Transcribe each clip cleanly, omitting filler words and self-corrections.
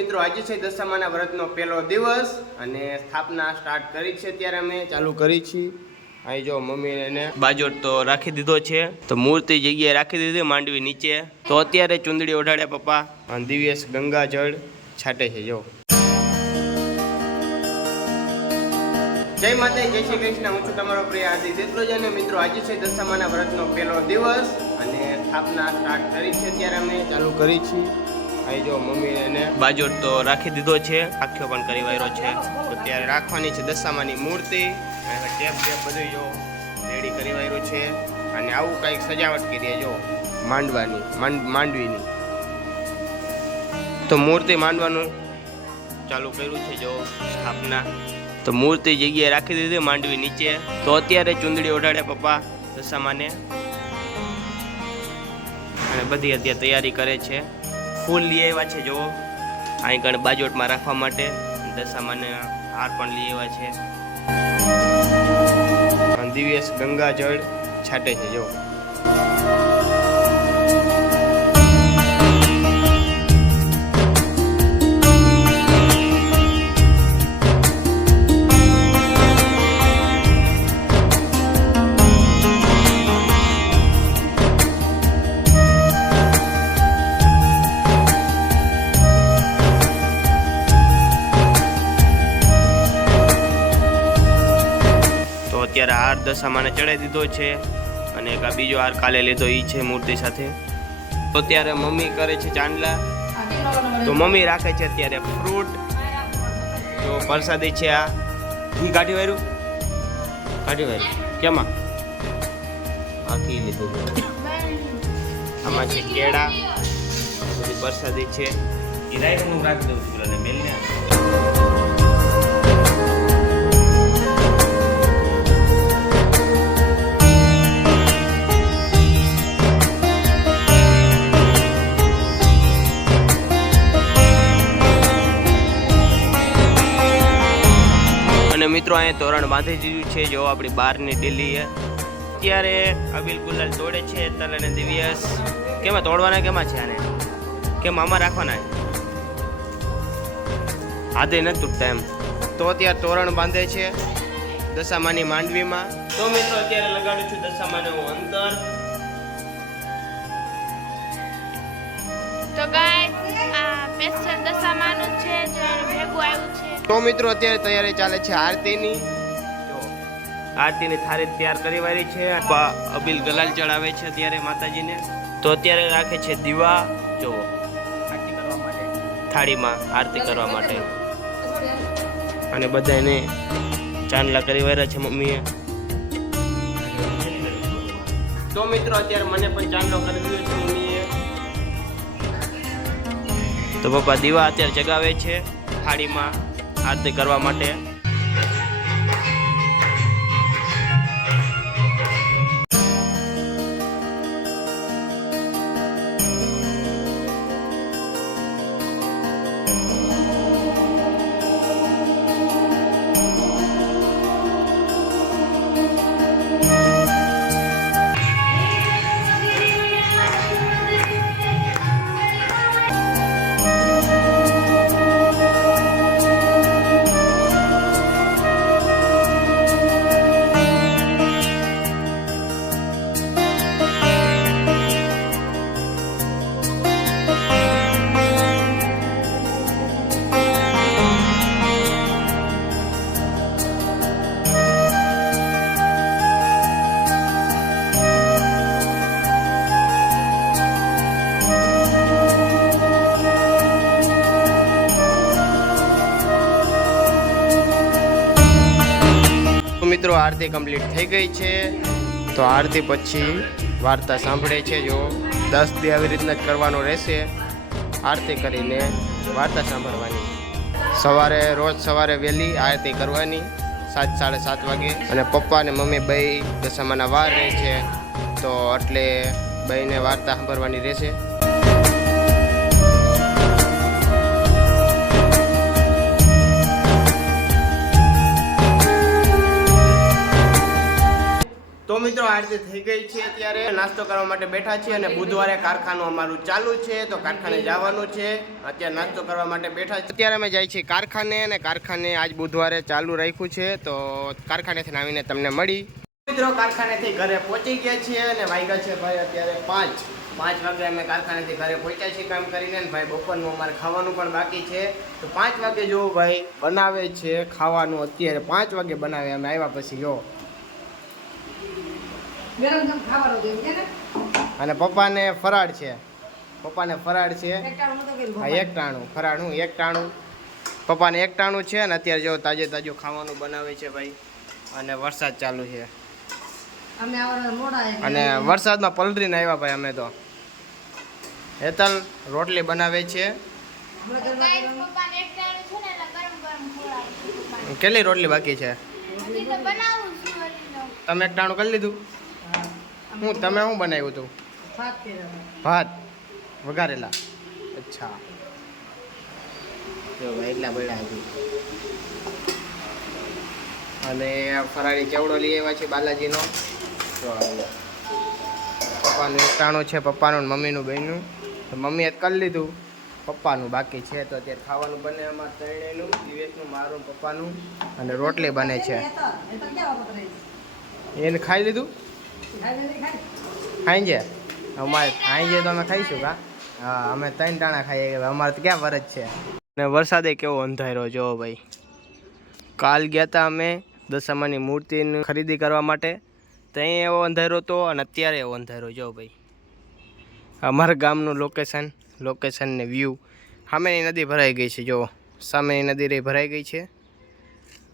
મિત્રો આજે છે દશામાના વ્રતનો પહેલો દિવસ અને સ્થાપના સ્ટાર્ટ કરી છે. ત્યારે અમે ચાલુ કરી છીએ. અહીં જો મમ્મી એને બાજોટ તો રાખી દીધો છે, તો મૂર્તિ જગ્યાએ રાખી દીધી માંડવી નીચે. તો અત્યારે ચુંદડી ઓઢાડ્યા પપ્પા અને દિવ્યેશ ગંગા જળ છાંટે છે. જો જય માતા, જય શ્રી કૃષ્ણ. હું છું તમારો પ્રિય હાર્દિક દેત્રોજ અને મિત્રો આજે છે દશામાના વ્રતનો પહેલો દિવસ અને સ્થાપના સ્ટાર્ટ કરી છે. ત્યારે અમે ચાલુ કરી છીએ. અહીં જો મમ્મી એને બાજોટ તો રાખી દીધો છે, આખ્યો પણ કરી વાયરો છે. તો ત્યારે રાખવાની છે દશામાની મૂર્તિ અને ટેપ બધું જો રેડી કરી વાયરું છે. અને આવું કંઈક સજાવટ કરીએ જો માંડવીની. તો મૂર્તિ માંડવાનું ચાલુ કર્યું છે. જો સ્થાપના તો મૂર્તિ જગ્યાએ રાખી દીધી માંડવી નીચે. તો અત્યારે ચુંદડી ઓઢાડ્યા પપ્પા દશામાને અને બધી અત્યારે તૈયારી કરે છે. ફૂલ લઈ આવ્યા છે જો અહીં કણ બાજોટમાં રાખવા માટે. દશામાને હાર પણ લઈ આવ્યા છે. દિવ્યેશ ગંગા જળ છાંટે છે. જો અત્યારે હાર દશામાને ચડાવી દીધો છે અને એક આ બીજો હાર કાલે લીધો એ છે મૂર્તિ સાથે. તો અત્યારે મમ્મી કરે છે ચાંદલા. તો મમ્મી રાખે છે અત્યારે ફ્રૂટ. તો પ્રસાદી છે આ ઘી કાઢી વાયરું કેમાં આખી લીધું. આમાં છે કેળા, બધી પ્રસાદી છે. એ રાઈટ હું રાખી દઉં છું અને મેલને. મિત્રો અહીંયા તોરણ બાંધી દીધું છે. જો આપણી બહારની ડેલી અત્યારે અબીલ ગુલાલ તોડે છે. તલ અને દિવ્યેશ કેમાં તોડવાના, કેમાં છે આને, કેમ આમાં રાખવાના હાથે નથી તૂટતા એમ. તો અત્યારે તોરણ બાંધે છે દશામાની માંડવીમાં. તો મિત્રો અત્યારે લગાડું છું દશામાને હું અંતર. તો ગાઈસ આ સ્પેશિયલ દશામાનું છે જે ભેગું આવ્યું છે. તો મિત્રો અત્યારે તૈયારી ચાલે છે આરતીની. જો આરતીની થાળી તૈયાર કરી વાળી છે. અબીલ ગલાલ ચડાવે છે અત્યારે માતાજીને. તો અત્યારે રાખે છે દીવા જો આરતી કરવા માટે થાળીમાં, આરતી કરવા માટે. અને બધાને ચાંદલા કરી વાળ્યા છે મમ્મીએ. તો મિત્રો અત્યારે મને પણ ચાંદલો કરી દીધો છે મમ્મીએ. તો પપ્પા દીવા અત્યારે જગાવે છે થાળીમાં આરતી કરવા માટે. મિત્રો આરતી કમ્પ્લીટ થઈ ગઈ છે. તો આરતી પછી વાર્તા સાંભળે છે. જો 10 દી આવી રીતના જ કરવાનું રહેશે. આરતી કરીને વાર્તા સાંભળવાની. રોજ સવારે વહેલી આરતી કરવાની 7-7:30 વાગે. અને પપ્પા અને મમ્મી બે દશામાના વાર રહે છે, તો એટલે બેને વાર્તા સાંભળવાની રહેશે. તો મિત્રો આરતી થઈ ગઈ છે, અત્યારે નાસ્તો કરવા માટે બેઠા છીએ અને બુધવારે કારખાનું અમારું ચાલુ છે તો કારખાને જવાનું છે. અત્યારે નાસ્તો કરવા માટે બેઠા છે. અત્યારે અમે જાય છીએ કારખાને અને કારખાને આજ બુધવારે ચાલુ રાખ્યું છે તો કારખાનેથી આવીને તમને મળી. મિત્રો કારખાનેથી ઘરે પહોંચી ગયા છીએ અને વાગ્યા છે ભાઈ અત્યારે 5 વાગે અમે કારખાનેથી ઘરે પહોંચ્યા છીએ કામ કરીને. ને ભાઈ બપોરનું અમારે ખાવાનું પણ બાકી છે તો 5 વાગે જો ભાઈ બનાવે છે ખાવાનું. અત્યારે 5 વાગે બનાવે, અમે આવ્યા પછી જો. અને પપ્પાને ફરાળ છે, હા એક ટાણું ફરાળ, હું એક ટાણું પપ્પાને એક ટાણું છે. અને અત્યારે જો તાજે તાજું ખાવાનું બનાવે છે ભાઈ. અને વરસાદ ચાલુ છે અને વરસાદમાં પલરીને આવ્યા ભાઈ અમે તો. હેતલ રોટલી બનાવે છે. કેટલી રોટલી બાકી છે? તમે એક ટાણું કરી લીધું? તમે શું બનાવ્યું હતું? ભાત વઘારેલા. અચ્છા જો ભાઈ એટલા બળ્યા હતી. અને ફરાળી ચેવડો લઈ આવ્યા છે બાલાજીનો. પપ્પાનું એક ટાણું છે, પપ્પાનું મમ્મીનું બહેનું. તો મમ્મીએ કરી લીધું, પપ્પાનું બાકી છે. તો અત્યારે ખાવાનું બને અમારે ત્રણેયનું, દિવેશનું, મારું, પપ્પાનું. અને રોટલી બને છે. એને ખાઈ લીધું? ખાઈ છે અમારે, ખાઈ છે તો અમે ખાઈશું કા? હા અમે 3 ટાણા ખાઈએ. અમારે તો ક્યાં વરજ છે. અને વરસાદે કેવો અંધાર્યો જો ભાઈ. કાલ ગયા હતા અમે દશામાની મૂર્તિની ખરીદી કરવા માટે, ત્યાં એવો અંધારો હતો અને અત્યારે એવો અંધારો જો ભાઈ. અમારા ગામનું લોકેશન ને વ્યૂ. સામેની નદી ભરાઈ ગઈ છે જો, સામેની નદી ભરાઈ ગઈ છે.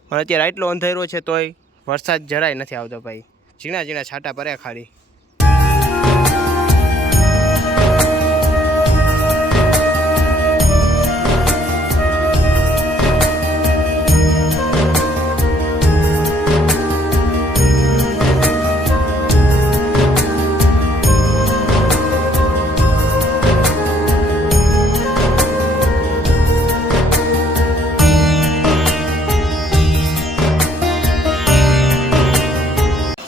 પણ અત્યારે આટલો અંધારો છે તોય વરસાદ જરાય નથી આવતો ભાઈ. ઝીણા ઝીણા છાંટા પડ્યા ખાલી.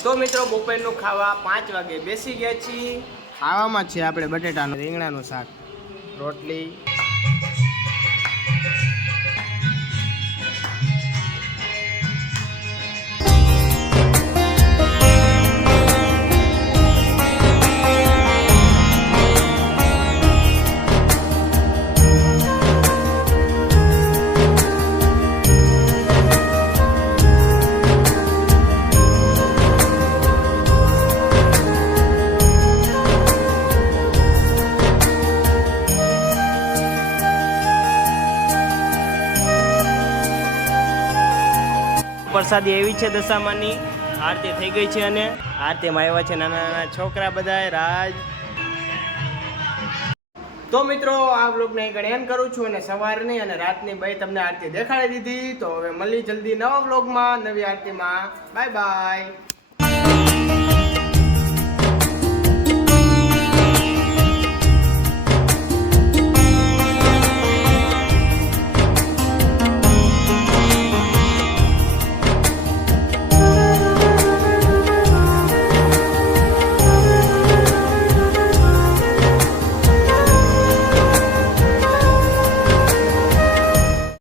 તો મિત્રો બપોરનું ખાવા 5 વાગે બેસી ગયા છીએ. ખાવામાં છે આપણે બટેટાનું રીંગણાનું શાક, રોટલી. પ્રસાદી એવી છે દશામાની. આરતી થઈ ગઈ છે અને આરતીમાં આવ્યા છે નાના નાના છોકરા બધા રાજ. તો મિત્રો આ વ્લોગને અહીં એન્ડ કરું છું. અને સવારની અને રાતની બે તમને આરતી દેખાડી દીધી. તો હવે મળી જલ્દી નવા વ્લોગમાં નવી આરતીમાં. Bye bye.